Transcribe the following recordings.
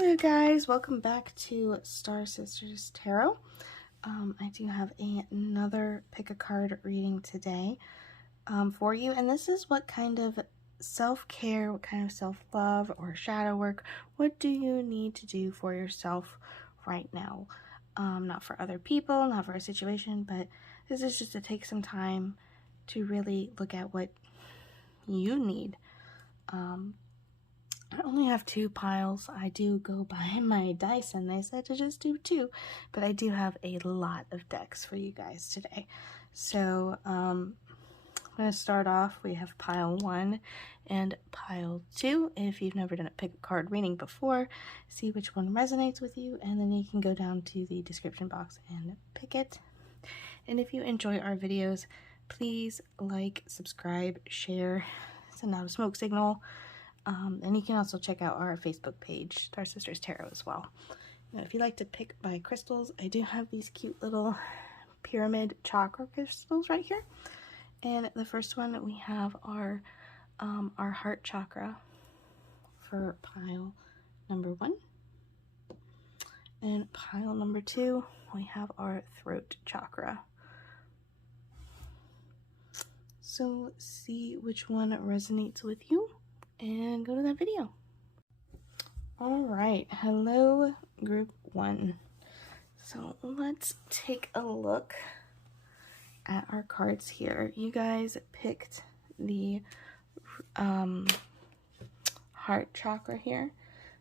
Hello guys, welcome back to Star Sisters Tarot. I do have another pick a card reading today for you, and this is what kind of self-care, what kind of self-love or shadow work, what do you need to do for yourself right now? Not for other people, not for a situation, but this is just to take some time to really look at what you need. I only have 2 piles. I do go by my dice and they said to just do 2, but I do have a lot of decks for you guys today. So I'm going to start off. We have pile 1 and pile 2. If you've never done a pick a card reading before, see which one resonates with you, and then you can go down to the description box and pick it. And if you enjoy our videos, please like, subscribe, share, send out a smoke signal. And you can also check out our Facebook page, Star Sisters Tarot, as well. Now, if you like to pick by crystals, I do have these cute little pyramid chakra crystals right here. And the first one we have our heart chakra for pile number 1. And pile number 2, we have our throat chakra. So see which one resonates with you and go to that video. All right, hello group 1. So let's take a look at our cards here. You guys picked the heart chakra here.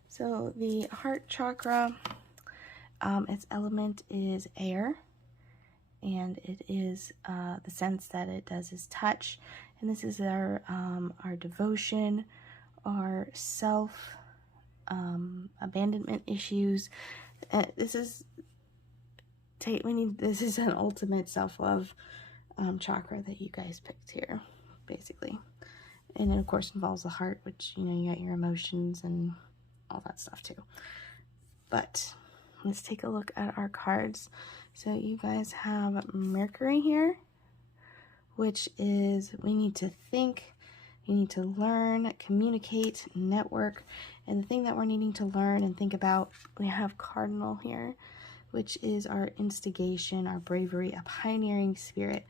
So the heart chakra, its element is air, and it is the sense that it does is touch, and this is our devotion, our self abandonment issues. This is an ultimate self-love chakra that you guys picked here, basically. And it of course involves the heart, which, you know, you got your emotions and all that stuff too. But let's take a look at our cards. So you guys have Mercury here, which is we need to think, you need to learn, communicate, network. And the thing that we're needing to learn and think about, we have Cardinal here, which is our instigation, our bravery, a pioneering spirit.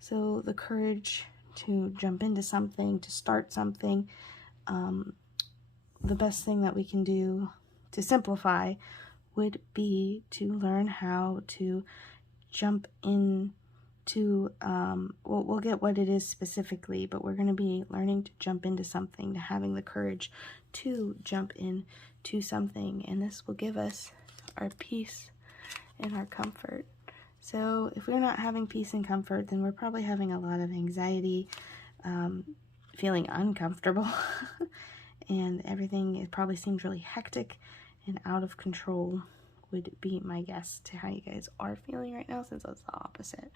So the courage to jump into something, to start something. The best thing that we can do to simplify would be to learn how to jump in to, we'll get what it is specifically, but we're going to be learning to jump into something, to having the courage to jump into something, and this will give us our peace and our comfort. So if we're not having peace and comfort, then we're probably having a lot of anxiety, feeling uncomfortable, and everything, it probably seems really hectic and out of control would be my guess to how you guys are feeling right now, since that's the opposite.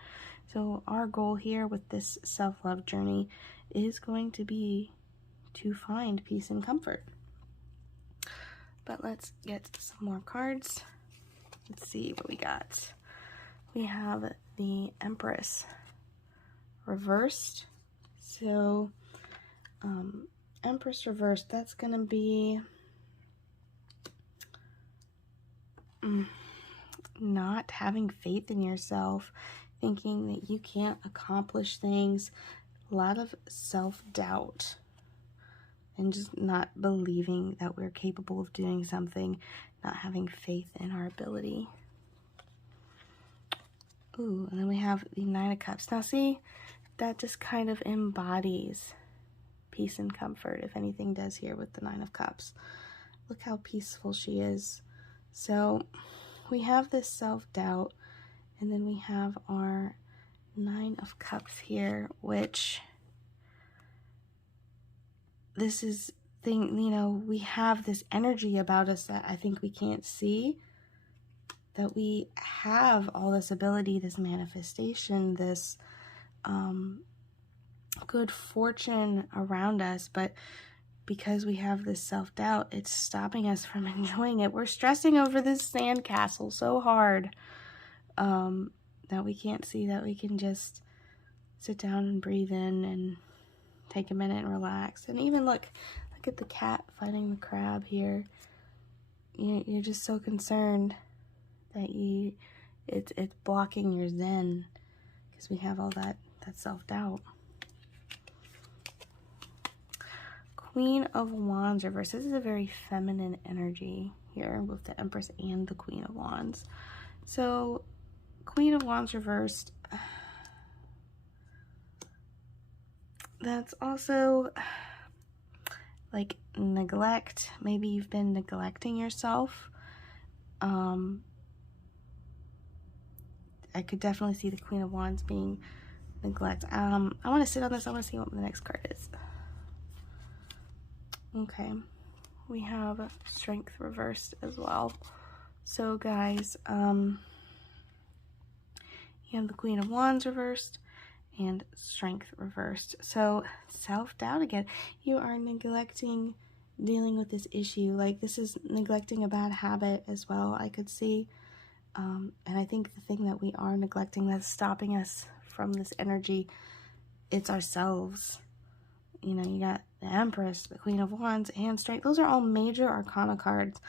So our goal here with this self-love journey is going to be to find peace and comfort. But let's get some more cards. Let's see what we got. We have the Empress reversed. So Empress reversed, that's gonna be not having faith in yourself, thinking that you can't accomplish things, a lot of self-doubt, and just not believing that we're capable of doing something, not having faith in our ability. Ooh, and then we have the Nine of Cups. Now see, that just kind of embodies peace and comfort, if anything does here with the Nine of Cups. Look how peaceful she is. So we have this self-doubt, and then we have our Nine of Cups here, which this is thing, you know, we have this energy about us that I think we can't see, that we have all this ability, this manifestation, this good fortune around us, but because we have this self-doubt, it's stopping us from enjoying it. We're stressing over this sandcastle so hard that we can't see that we can just sit down and breathe in and take a minute and relax. And even look at the cat fighting the crab here. you're just so concerned that it's blocking your zen, because we have all that self-doubt. Queen of Wands reversed. This is a very feminine energy here with the Empress and the Queen of Wands. So Queen of Wands reversed, that's also like neglect. Maybe you've been neglecting yourself. I could definitely see the Queen of Wands being neglect. I want to sit on this. I want to see what the next card is. Okay, we have Strength reversed as well. So guys, you have the Queen of Wands reversed and Strength reversed. So self-doubt again. You are neglecting dealing with this issue. Like, this is neglecting a bad habit as well, I could see. And I think the thing that we are neglecting that's stopping us from this energy, it's ourselves. You know, you got the Empress, the Queen of Wands, and Strength. Those are all major arcana cards.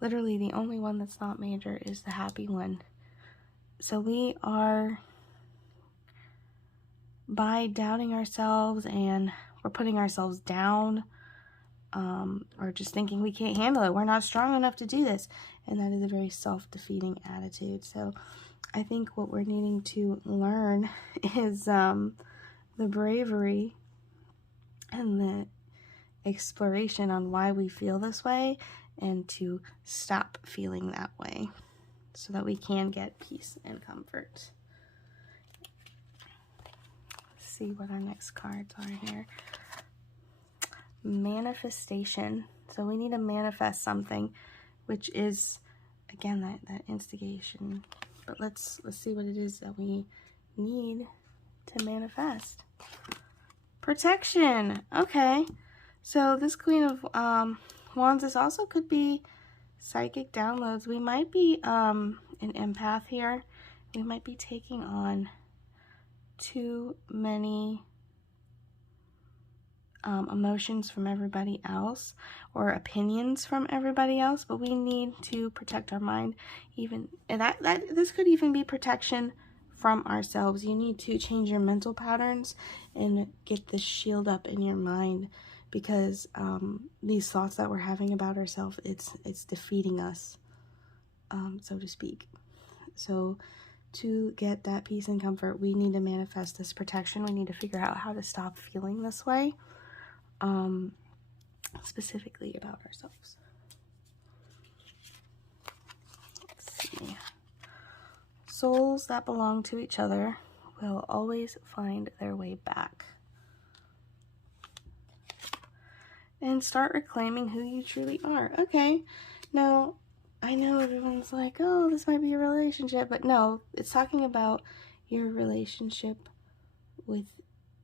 Literally, the only one that's not major is the Happy one. So we are, by doubting ourselves and we're putting ourselves down, or just thinking we can't handle it, we're not strong enough to do this, and that is a very self-defeating attitude. So I think what we're needing to learn is the bravery and the exploration on why we feel this way, and to stop feeling that way so that we can get peace and comfort. Let's see what our next cards are here. Manifestation. So we need to manifest something, which is, again, that instigation. But let's see what it is that we need to manifest. Protection. Okay. So this Queen of Wands, this also could be psychic downloads. We might be an empath here. We might be taking on too many emotions from everybody else, or opinions from everybody else, but we need to protect our mind. Even, and this could even be protection from ourselves. You need to change your mental patterns and get this shield up in your mind, because these thoughts that we're having about ourselves, it's defeating us, so to speak. So to get that peace and comfort, we need to manifest this protection. We need to figure out how to stop feeling this way, specifically about ourselves. Let's see. Souls that belong to each other will always find their way back. And start reclaiming who you truly are. Okay, now I know everyone's like, oh, this might be a relationship, but no, it's talking about your relationship with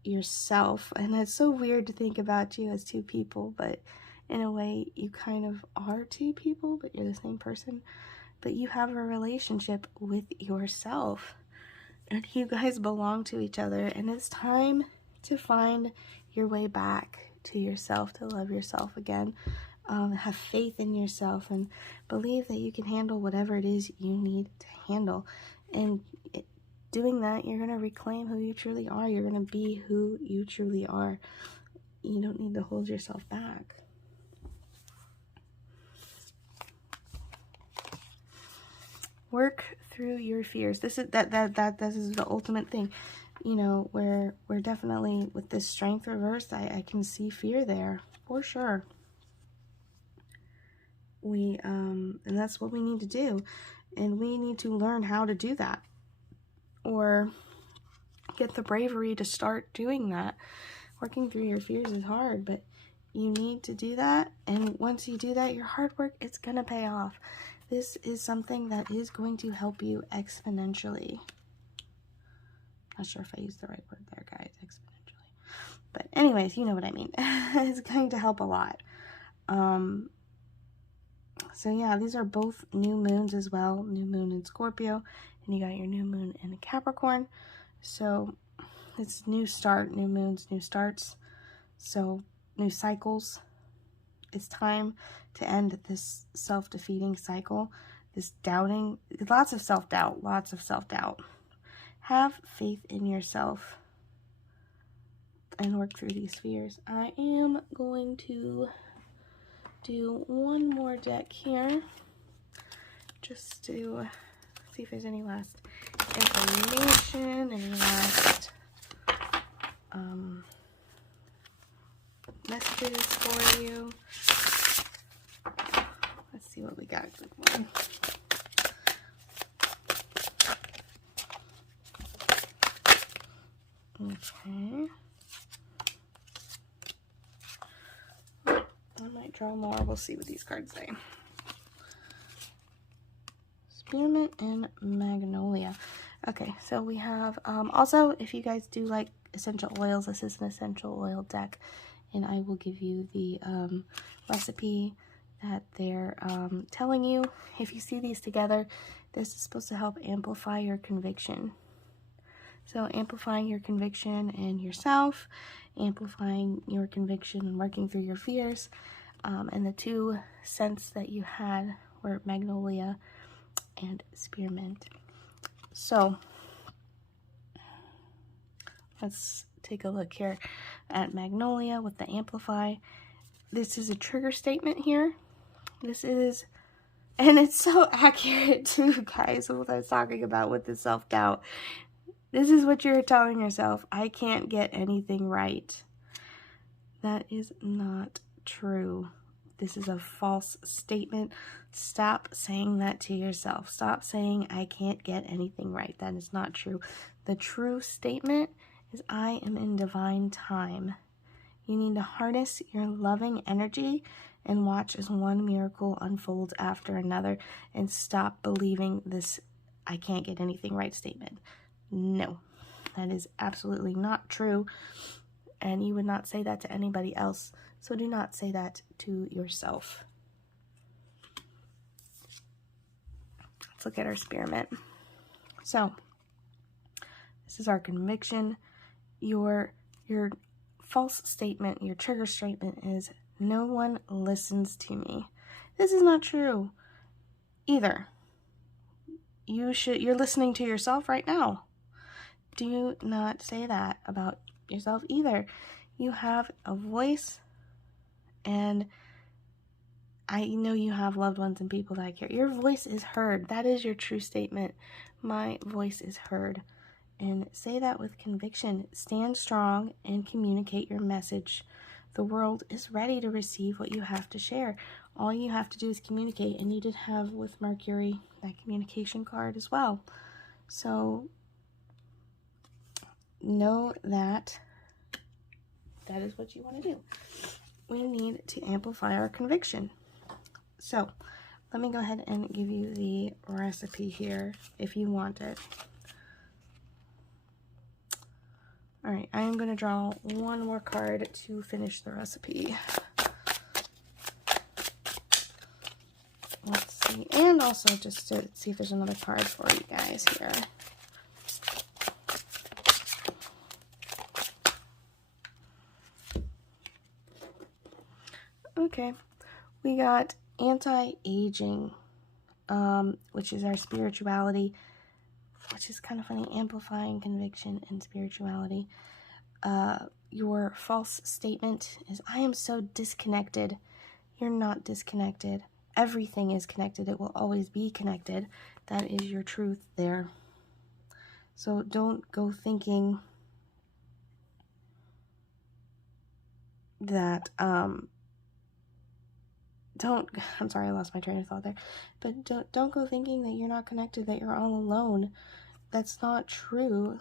yourself. And it's so weird to think about you as two people, but in a way you kind of are two people, but you're the same person. But you have a relationship with yourself, and you guys belong to each other, and it's time to find your way back to yourself, to love yourself again. Have faith in yourself and believe that you can handle whatever it is you need to handle. And doing that, you're going to reclaim who you truly are. You're going to be who you truly are. You don't need to hold yourself back. Work through your fears. This is this is the ultimate thing. You know, we're definitely, with this Strength reversed, I can see fear there for sure. And that's what we need to do, and we need to learn how to do that, or get the bravery to start doing that. Working through your fears is hard, but you need to do that, and once you do that, your hard work, it's gonna pay off. This is something that is going to help you exponentially. Not sure if I used the right word there, guys, exponentially. But anyways, you know what I mean. It's going to help a lot. So yeah, these are both new moons as well. New moon in Scorpio, and you got your new moon in Capricorn. So it's new start, new moons, new starts. So new cycles. It's time to end this self-defeating cycle, this doubting, lots of self-doubt, lots of self-doubt. Have faith in yourself and work through these fears. I am going to do one more deck here just to see if there's any last information, any last messages for you. Let's see what we got. Good one. Okay. I might draw more. We'll see what these cards say. Spearmint and Magnolia. Okay, so we have, also, if you guys do like essential oils, this is an essential oil deck, and I will give you the recipe that they're telling you. If you see these together, this is supposed to help amplify your conviction. So amplifying your conviction in yourself, amplifying your conviction and working through your fears. And the two scents that you had were Magnolia and Spearmint. So let's take a look here at Magnolia with the Amplify. This is a trigger statement here. This is, and it's so accurate too, guys, what I was talking about with the self-doubt. This is what you're telling yourself. I can't get anything right. That is not true. This is a false statement. Stop saying that to yourself. Stop saying, I can't get anything right. That is not true. The true statement is, I am in divine time. You need to harness your loving energy and watch as one miracle unfolds after another, and stop believing this I can't get anything right statement. No, that is absolutely not true, and you would not say that to anybody else, so do not say that to yourself. Let's look at our Spearmint. So, this is our conviction. Your false statement, your trigger statement is, no one listens to me. This is not true either. You're listening to yourself right now. Do not say that about yourself either. You have a voice, and I know you have loved ones and people that care. Your voice is heard. That is your true statement. My voice is heard. And say that with conviction. Stand strong and communicate your message. The world is ready to receive what you have to share. All you have to do is communicate, and you did have with Mercury that communication card as well. So know that that is what you want to do. We need to amplify our conviction. So let me go ahead and give you the recipe here if you want it. All right, I am going to draw one more card to finish the recipe. Let's see, and also just to see if there's another card for you guys here. Okay, we got anti-aging, which is our spirituality, which is kind of funny, amplifying conviction and spirituality. Your false statement is, I am so disconnected. You're not disconnected. Everything is connected. It will always be connected. That is your truth there. So don't go thinking that, I'm sorry, I lost my train of thought there. But don't go thinking that you're not connected, that you're all alone. That's not true.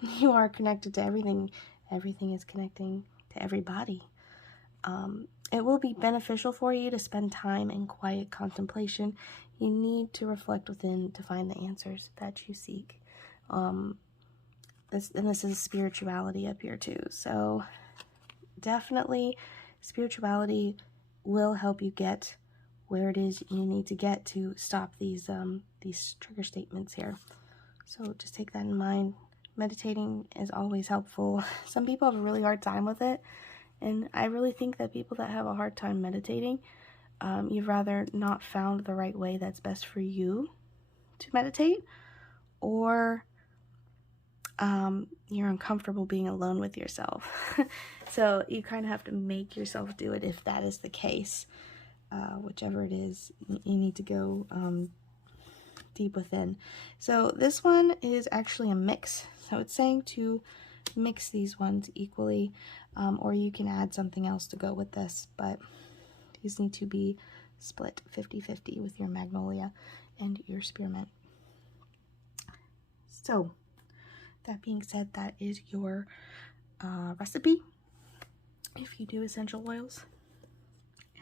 You are connected to everything. Everything is connecting to everybody. It will be beneficial for you to spend time in quiet contemplation. You need to reflect within to find the answers that you seek. This is spirituality up here too. So definitely spirituality will help you get where it is you need to get to stop these trigger statements here. So just take that in mind. Meditating is always helpful. Some people have a really hard time with it, And I really think that people that have a hard time meditating, you've rather not found the right way that's best for you to meditate, or you're uncomfortable being alone with yourself. So you kind of have to make yourself do it if that is the case. Whichever it is, you need to go deep within. So this one is actually a mix. So it's saying to mix these ones equally, or you can add something else to go with this, but these need to be split 50-50 with your magnolia and your spearmint. So that being said, that is your recipe if you do essential oils.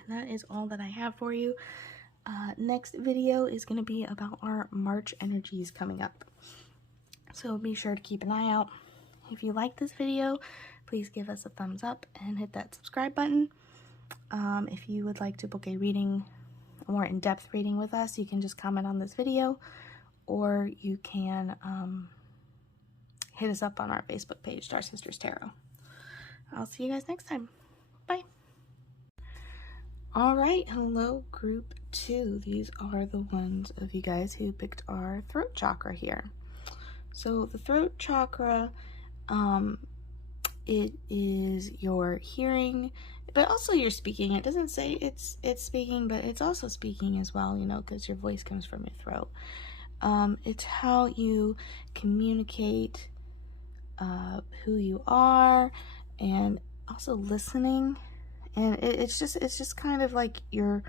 And that is all that I have for you. Next video is going to be about our March energies coming up. So be sure to keep an eye out. If you like this video, please give us a thumbs up and hit that subscribe button. If you would like to book a reading, a more in-depth reading with us, you can just comment on this video, or you can hit us up on our Facebook page, Star Sisters Tarot. I'll see you guys next time. Bye. All right, hello group 2. These are the ones of you guys who picked our throat chakra here. So the throat chakra, it is your hearing, but also your speaking. It doesn't say it's speaking, but it's also speaking as well, you know, because your voice comes from your throat. It's how you communicate who you are, and also listening. And it's just kind of like your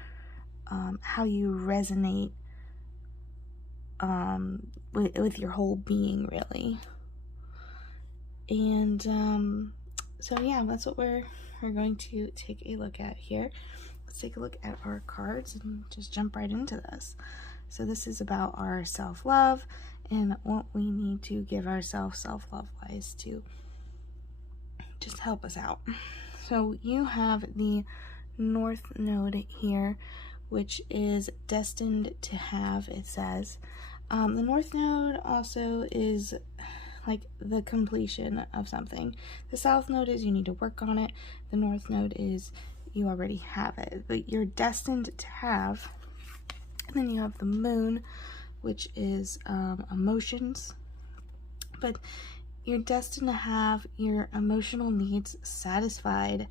how you resonate with your whole being, really. And so yeah, that's what we're going to take a look at here. Let's take a look at our cards and just jump right into this. So this is about our self-love and what we need to give ourselves self-love wise to just help us out. So you have the North Node here, which is destined to have, it says. The North Node also is like the completion of something. The South Node is you need to work on it. The North Node is you already have it, but you're destined to have. And then you have the Moon, which is emotions. But you're destined to have your emotional needs satisfied.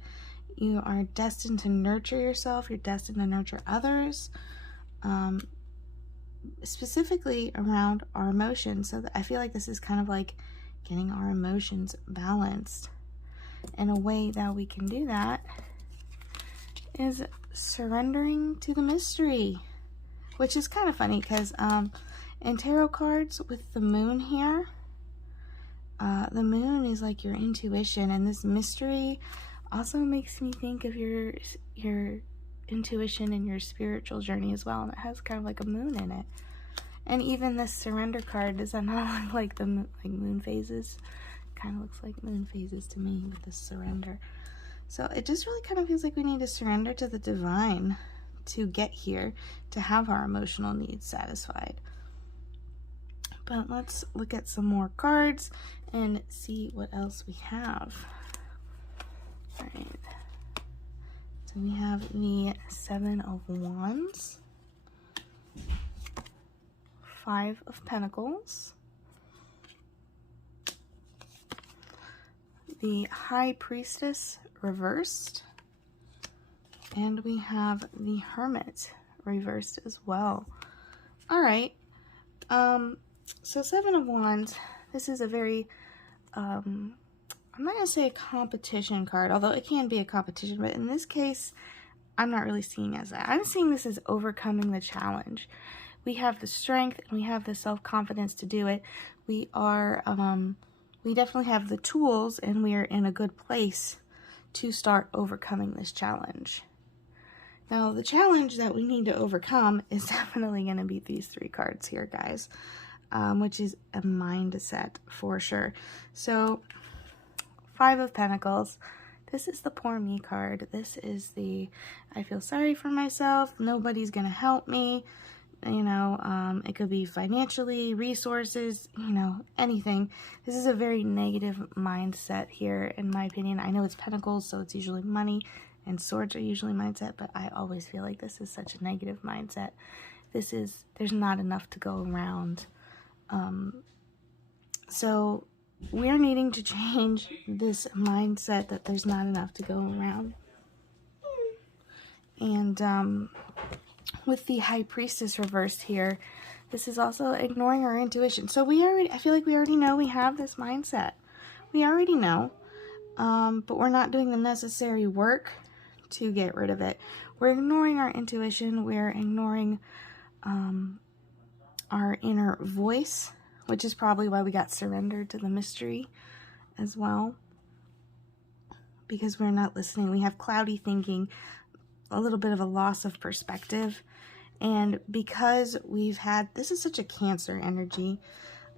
You are destined to nurture yourself. You're destined to nurture others, specifically around our emotions. So I feel like this is kind of like getting our emotions balanced. And a way that we can do that is surrendering to the mystery, which is kind of funny because in tarot cards with the Moon here, the Moon is like your intuition, and this mystery also makes me think of your intuition and your spiritual journey as well, and it has kind of like a moon in it. And even this surrender card, does that not look like the moon phases? Kind of looks like moon phases to me with this surrender. So it just really kind of feels like we need to surrender to the divine to get here, to have our emotional needs satisfied. But let's look at some more cards and see what else we have. All right. So we have the 7 of Wands, 5 of Pentacles, the High Priestess reversed, and we have the Hermit reversed as well. All right. So 7 of Wands, this is a very, I'm not going to say a competition card, although it can be a competition, but in this case, I'm not really seeing as that. I'm seeing this as overcoming the challenge. We have the strength and we have the self-confidence to do it. We are, we definitely have the tools, and we are in a good place to start overcoming this challenge. Now, the challenge that we need to overcome is definitely going to be these 3 cards here, guys, which is a mindset for sure. So 5 of Pentacles, this is the poor me card. This is the I feel sorry for myself, nobody's gonna help me, you know, it could be financially, resources, you know, anything. This is a very negative mindset here, in my opinion. I know it's pentacles, so it's usually money, and swords are usually mindset, but I always feel like this is such a negative mindset. There's not enough to go around. So we're needing to change this mindset that there's not enough to go around. And with the High Priestess reversed here, this is also ignoring our intuition. So I feel like we already know we have this mindset. We already know, but we're not doing the necessary work to get rid of it. We're ignoring our intuition. We're ignoring our inner voice, which is probably why we got surrendered to the mystery as well, because we're not listening. We have cloudy thinking, a little bit of a loss of perspective. And because this is such a Cancer energy,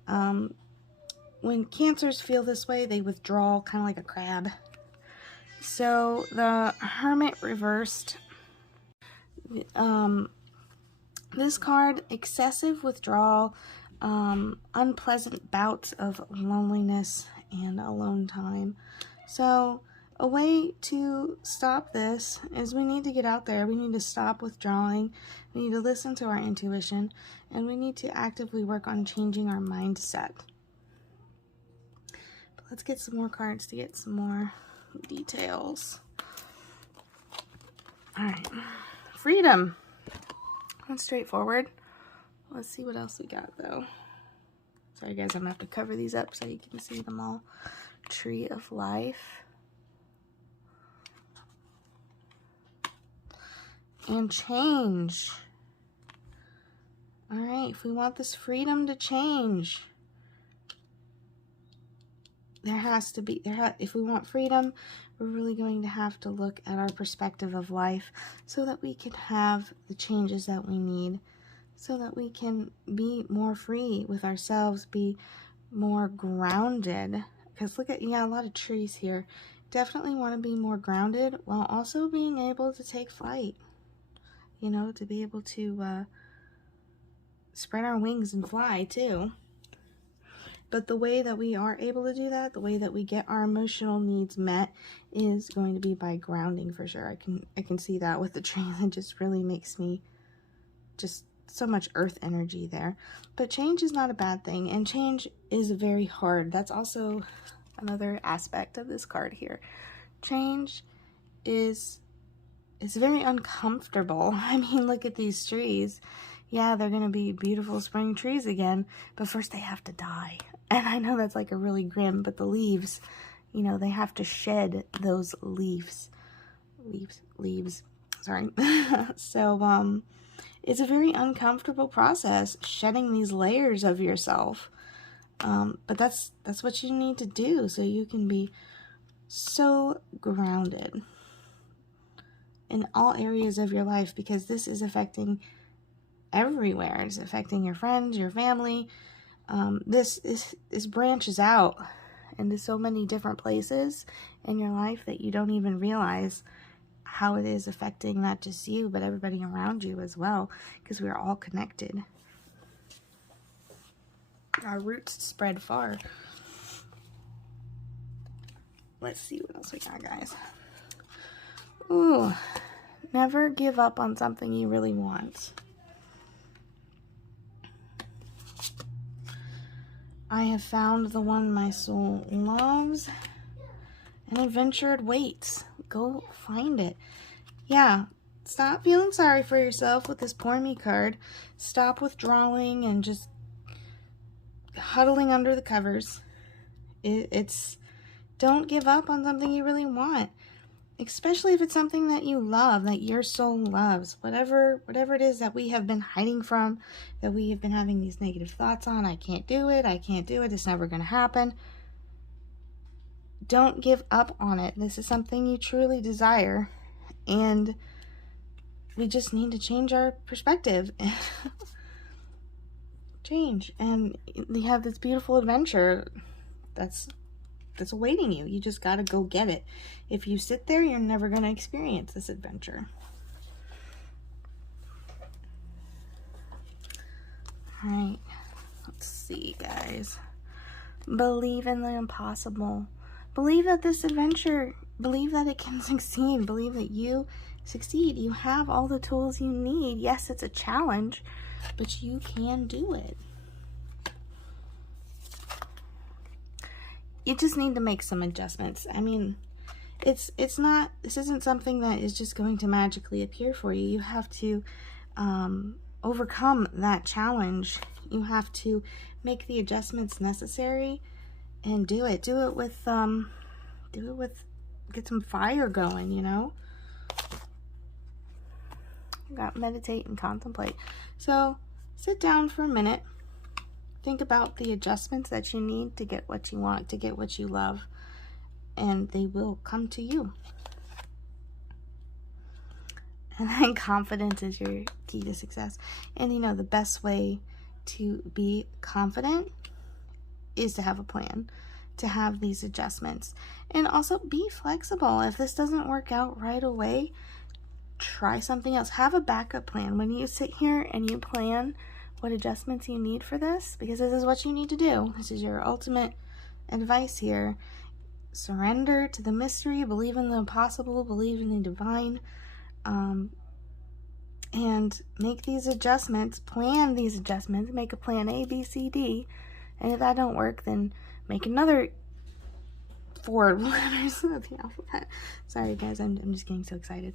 when Cancers feel this way, they withdraw kind of like a crab. So the Hermit reversed, this card, excessive withdrawal, unpleasant bouts of loneliness and alone time. So a way to stop this is we need to get out there. We need to stop withdrawing. We need to listen to our intuition, and we need to actively work on changing our mindset. But let's get some more cards to get some more details. All right, freedom. That's straightforward. Let's see what else we got, though. Sorry, guys, I'm going to have to cover these up so you can see them all. Tree of Life. And change. All right, if we want this freedom to change, there has to be, if we want freedom, we're really going to have to look at our perspective of life so that we can have the changes that we need, so that we can be more free with ourselves, be more grounded. Because look at, a lot of trees here. Definitely want to be more grounded while also being able to take flight. You know, to be able to spread our wings and fly too. But the way that we are able to do that, the way that we get our emotional needs met, is going to be by grounding for sure. I can see that with the trees. It just really makes me just so much earth energy there. But change is not a bad thing, and change is very hard. That's also another aspect of this card here. Change is very uncomfortable. I mean, look at these trees. Yeah, they're going to be beautiful spring trees again, but first they have to die. And I know that's like a really grim, but the leaves, you know, they have to shed those leaves. Leaves. Sorry. So, it's a very uncomfortable process, shedding these layers of yourself. But that's what you need to do so you can be so grounded in all areas of your life, because this is affecting everywhere. It's affecting your friends, your family. This branches out into so many different places in your life that you don't even realize how it is affecting not just you, but everybody around you as well, because we are all connected. Our roots spread far. Let's see what else we got, guys. Ooh, never give up on something you really want. I have found the one my soul loves. An adventure waits. Go find it. Yeah, stop feeling sorry for yourself with this poor me card. Stop withdrawing and just huddling under the covers. Don't give up on something you really want. Especially if it's something that you love, that your soul loves. Whatever it is that we have been hiding from, that we have been having these negative thoughts on. I can't do it. It's never going to happen. Don't give up on it. This is something you truly desire. And we just need to change our perspective. Change. And you have this beautiful adventure that's awaiting you. You just got to go get it. If you sit there, you're never going to experience this adventure. All right, let's see, guys. Believe in the impossible. Believe that this adventure, believe that it can succeed. Believe that you succeed. You have all the tools you need. Yes, it's a challenge, but you can do it. You just need to make some adjustments. I mean, this isn't something that is just going to magically appear for you. You have to overcome that challenge. You have to make the adjustments necessary and do it. Do it with, get some fire going, you know? You got meditate and contemplate. So sit down for a minute. Think about the adjustments that you need to get what you want, to get what you love, and they will come to you. And then confidence is your key to success. And you know, the best way to be confident is to have a plan, to have these adjustments. And also be flexible. If this doesn't work out right away, try something else. Have a backup plan. When you sit here and you plan what adjustments you need for this, because this is what you need to do. This is your ultimate advice here. Surrender to the mystery, believe in the impossible, believe in the divine, and make these adjustments, plan these adjustments, make a plan A, B, C, D, and if that don't work, then make another 4 letters of the alphabet. Sorry guys, I'm just getting so excited.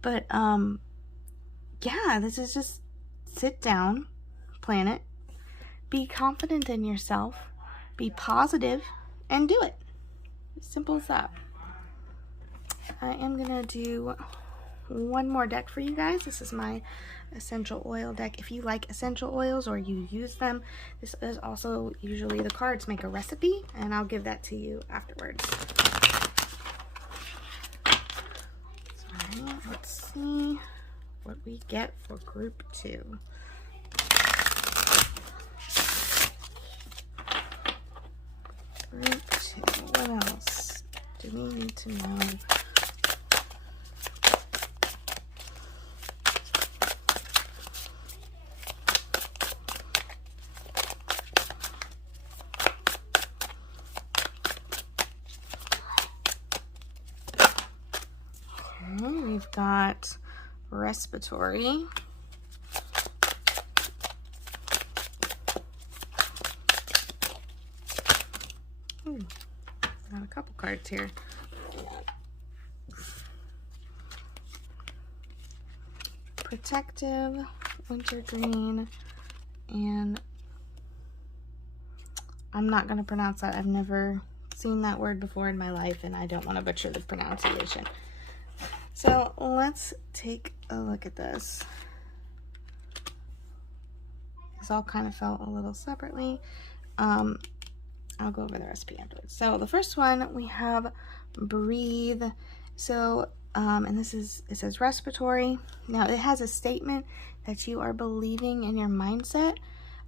But yeah, this is just sit down, plan it, be confident in yourself, be positive, and do it. Simple as that. I am gonna do one more deck for you guys. This is my essential oil deck. If you like essential oils or you use them, this is also usually the cards make a recipe, and I'll give that to you afterwards. So let's see what we get for group 2. Group 2, what else do we need to know? We've got respiratory. Got a couple cards here. Protective, wintergreen, and I'm not going to pronounce that. I've never seen that word before in my life, and I don't want to butcher the pronunciation. So let's take a look at this. These all kind of felt a little separately. I'll go over the recipe afterwards. So the first one, we have breathe. So, and this is, it says respiratory. Now it has a statement that you are believing in your mindset,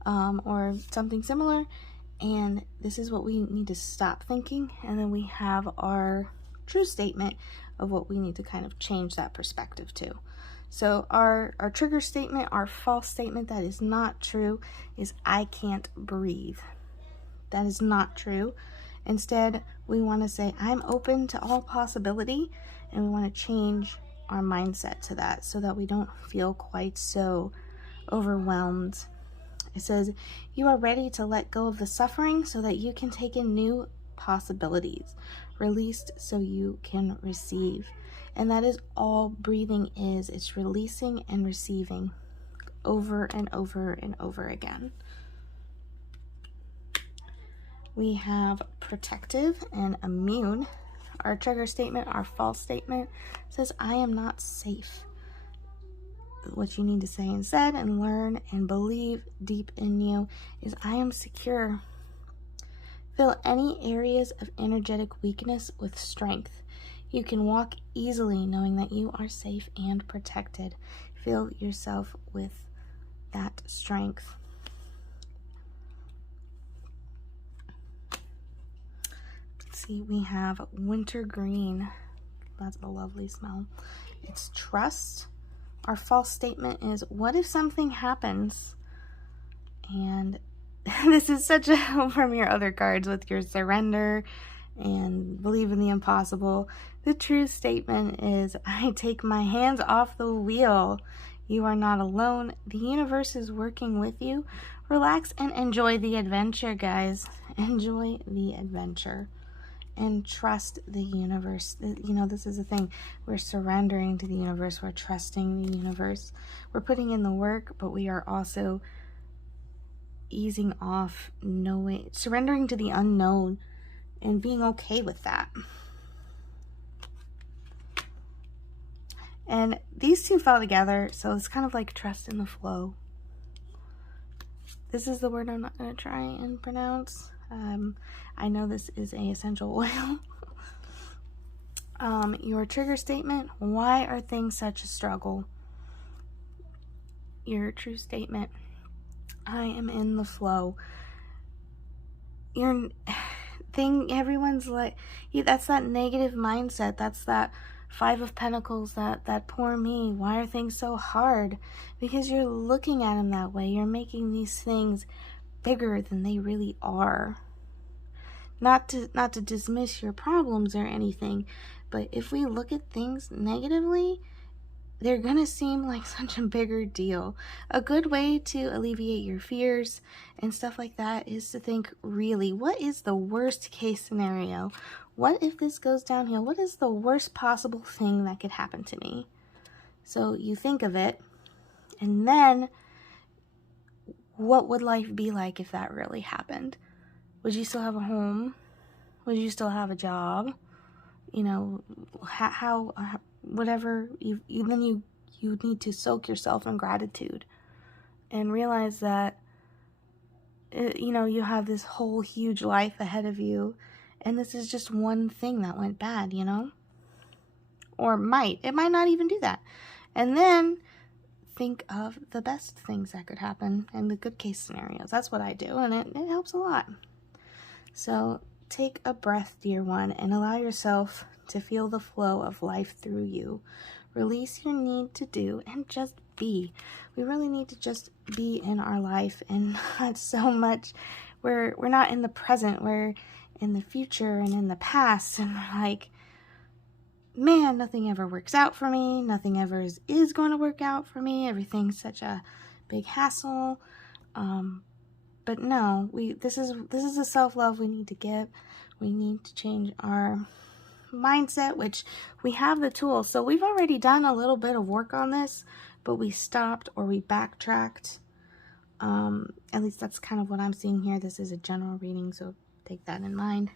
or something similar. And this is what we need to stop thinking. And then we have our true statement of what we need to kind of change that perspective to. So our trigger statement, our false statement that is not true is I can't breathe. That is not true. Instead, we want to say I'm open to all possibility, and we want to change our mindset to that so that we don't feel quite so overwhelmed. It says you are ready to let go of the suffering so that you can take in new possibilities. Released so you can receive. And that is all breathing is. It's releasing and receiving over and over and over again. We have protective and immune. Our trigger statement, our false statement, says I am not safe. What you need to say instead and learn and believe deep in you is I am secure. Fill any areas of energetic weakness with strength. You can walk easily knowing that you are safe and protected. Fill yourself with that strength. Let's see, we have wintergreen. That's a lovely smell. It's trust. Our false statement is, what if something happens And this is such a from your other cards with your surrender and believe in the impossible. The true statement is, I take my hands off the wheel. You are not alone. The universe is working with you. Relax and enjoy the adventure, guys. Enjoy the adventure. And trust the universe. You know, this is the thing. We're surrendering to the universe. We're trusting the universe. We're putting in the work, but we are also easing off, knowing, surrendering to the unknown and being okay with that. And these two fell together, so it's kind of like trust in the flow. This is the word I'm not going to try and pronounce. I know this is a essential oil. Your trigger statement, why are things such a struggle? Your true statement, I am in the flow. Everyone's like, that's that negative mindset. That's that 5 of Pentacles, that poor me. Why are things so hard? Because you're looking at them that way. You're making these things bigger than they really are. Not to dismiss your problems or anything, but if we look at things negatively, they're gonna seem like such a bigger deal. A good way to alleviate your fears and stuff like that is to think, really, what is the worst case scenario? What if this goes downhill? What is the worst possible thing that could happen to me? So you think of it, and then what would life be like if that really happened? Would you still have a home? Would you still have a job? You know, whatever, you need to soak yourself in gratitude and realize that, you know, you have this whole huge life ahead of you, and this is just one thing that went bad, you know? Or it might not even do that. And then think of the best things that could happen and the good case scenarios. That's what I do, and it helps a lot. So take a breath, dear one, and allow yourself to feel the flow of life through you. Release your need to do and just be. We really need to just be in our life, and not so much. We're not in the present. We're in the future and in the past, and we're like, man, nothing ever works out for me. Nothing ever is going to work out for me. Everything's such a big hassle. But no, this is a self-love we need to get. We need to change our mindset, which we have the tools. So we've already done a little bit of work on this, but we stopped or we backtracked. At least that's kind of what I'm seeing here. This is a general reading, so take that in mind.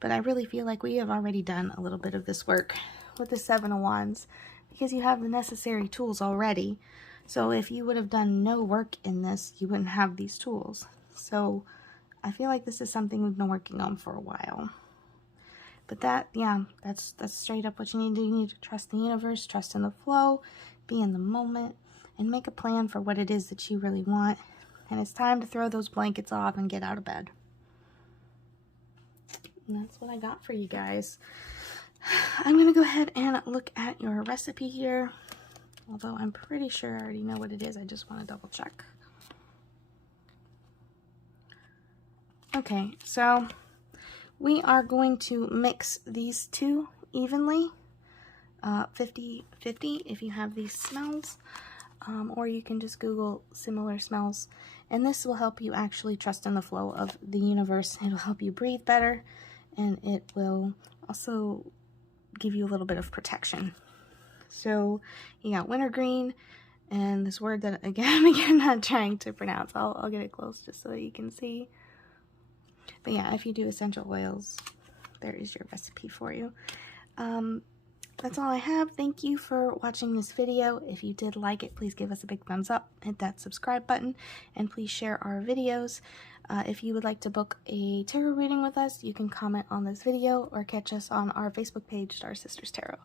But I really feel like we have already done a little bit of this work with the 7 of Wands, because you have the necessary tools already. So if you would have done no work in this, you wouldn't have these tools. So I feel like this is something we've been working on for a while. But that's straight up what you need to do. You need to trust the universe, trust in the flow, be in the moment, and make a plan for what it is that you really want. And it's time to throw those blankets off and get out of bed. And that's what I got for you guys. I'm going to go ahead and look at your recipe here. Although I'm pretty sure I already know what it is. I just want to double check. Okay, so we are going to mix these two evenly. 50-50 if you have these smells. Or you can just Google similar smells. And this will help you actually trust in the flow of the universe. It'll help you breathe better. And it will also give you a little bit of protection. So you got wintergreen and this word that again I'm not trying to pronounce. I'll get it close just so you can see. But yeah, if you do essential oils, there is your recipe for you. That's all I have. Thank you for watching this video. If you did like it, please give us a big thumbs up, hit that subscribe button, and please share our videos. If you would like to book a tarot reading with us, you can comment on this video or catch us on our Facebook page, Star Sisters Tarot.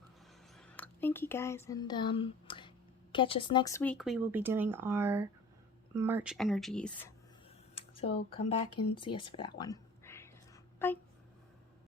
Thank you guys, and catch us next week. We will be doing our March energies. So come back and see us for that one. Bye.